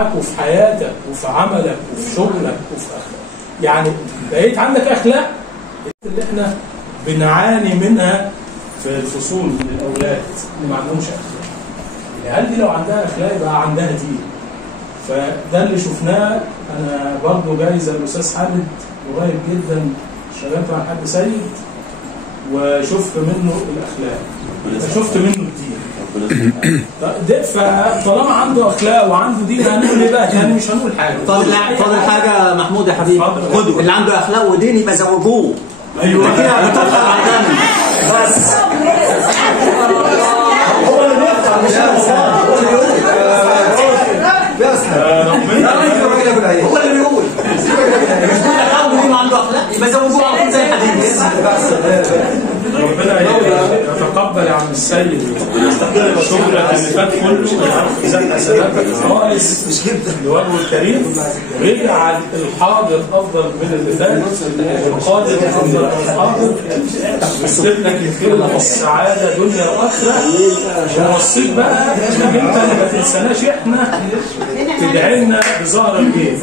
معاك وفي حياتك وفي عملك وفي شغلك وفي أخلاق. يعني بقيت عندك أخلاق اللي احنا بنعاني منها في الفصول من الأولاد اللي ما عندهمش أخلاق. العيال دي لو عندها أخلاق يبقى عندها دين. فده اللي شفناه. أنا برضه جاي زي الأستاذ خالد قريب جدا، اشتغلت مع الحاج سيد وشفت منه الأخلاق، شفت منه الدين. فطالما عنده أخلاق وعنده دين هنقول إيه بقى؟ يعني مش هنقول حاجة. فاضل حاجة محمود يا حبيبي، خدوا اللي عنده أخلاق ودين يبقى زوجوه. أيوه كده بتطلع عدم بس هو اللي بيختار مش أنا. هو اللي بيقول مش عنده اخلاق يبقى زوجوه على طول زي الحديث. ربنا يتقبل يا عم السيد شغلك اللي فات كله، يعرف يزكى حساباتك خالص مش جدا لوجهه الكريم، ويجعل الحاضر افضل من اللي فات، القادر افضل من الحاضر، ويكتب لك الخير والسعاده دنيا واخره. ونوصيك بقى انك انت ما تنساناش احنا تدعي لنا بظهر الغيب.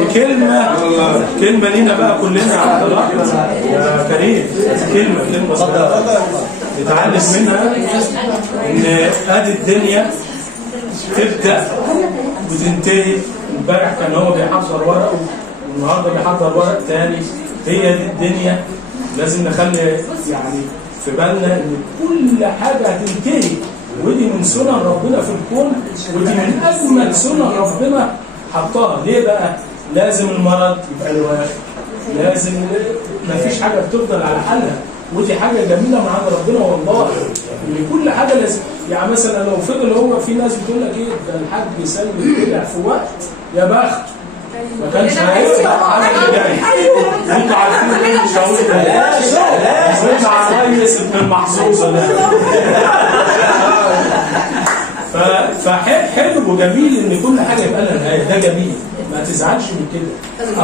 وكلمه لينا بقى كلنا على الارض يا كريم، كلمه صغيره نتعلم منها ان ادي الدنيا تبدا وتنتهي. امبارح كان هو بيحضر ورقه والنهارده بيحضر ورق تاني. هي دي الدنيا، لازم نخلي يعني في بالنا ان كل حاجه هتنتهي، ودي من سنن ربنا في الكون، ودي من اجمل سنن ربنا حطها. ليه بقى؟ لازم المرض يبقى له واخر، لازم ما فيش حاجه بتفضل على حالها، ودي حاجه جميله من عند ربنا والله. ان كل حاجه لازم، يعني مثلا لو فضل هو في ناس بتقول لك ايه ده الحاج سيد طلع في وقت يا بخت ما كانش هيطلع على اللي جاي. انتوا عارفين ايه مش هقول ده مع الريس ابن المحظوظه ده. فحلو وجميل ان كل حاجه يبقى لها نهايه، ده جميل، ما تزعلش من كده.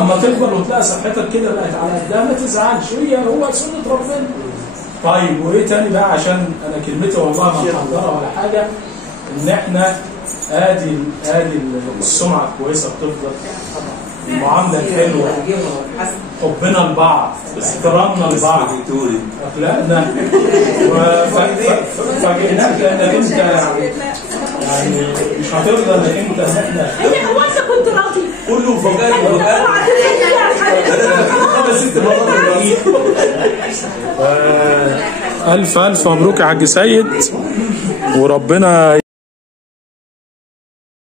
اما تكبر وتلاقي صحتك كده بقت على ده ما تزعلش، هو سنه ربنا. طيب وايه تاني بقى؟ عشان انا كلمتي والله ما محضره ولا حاجه، ان احنا ادي السمعه الكويسه بتفضل، المعامله الحلوه، حبنا لبعض، احترامنا لبعض، اخلاقنا. فاجئناك لانك انت يعني مش هترضى انك انت احنا هو انت كنت راضي كله فوقاني الف مبروك يا حاج سيد، وربنا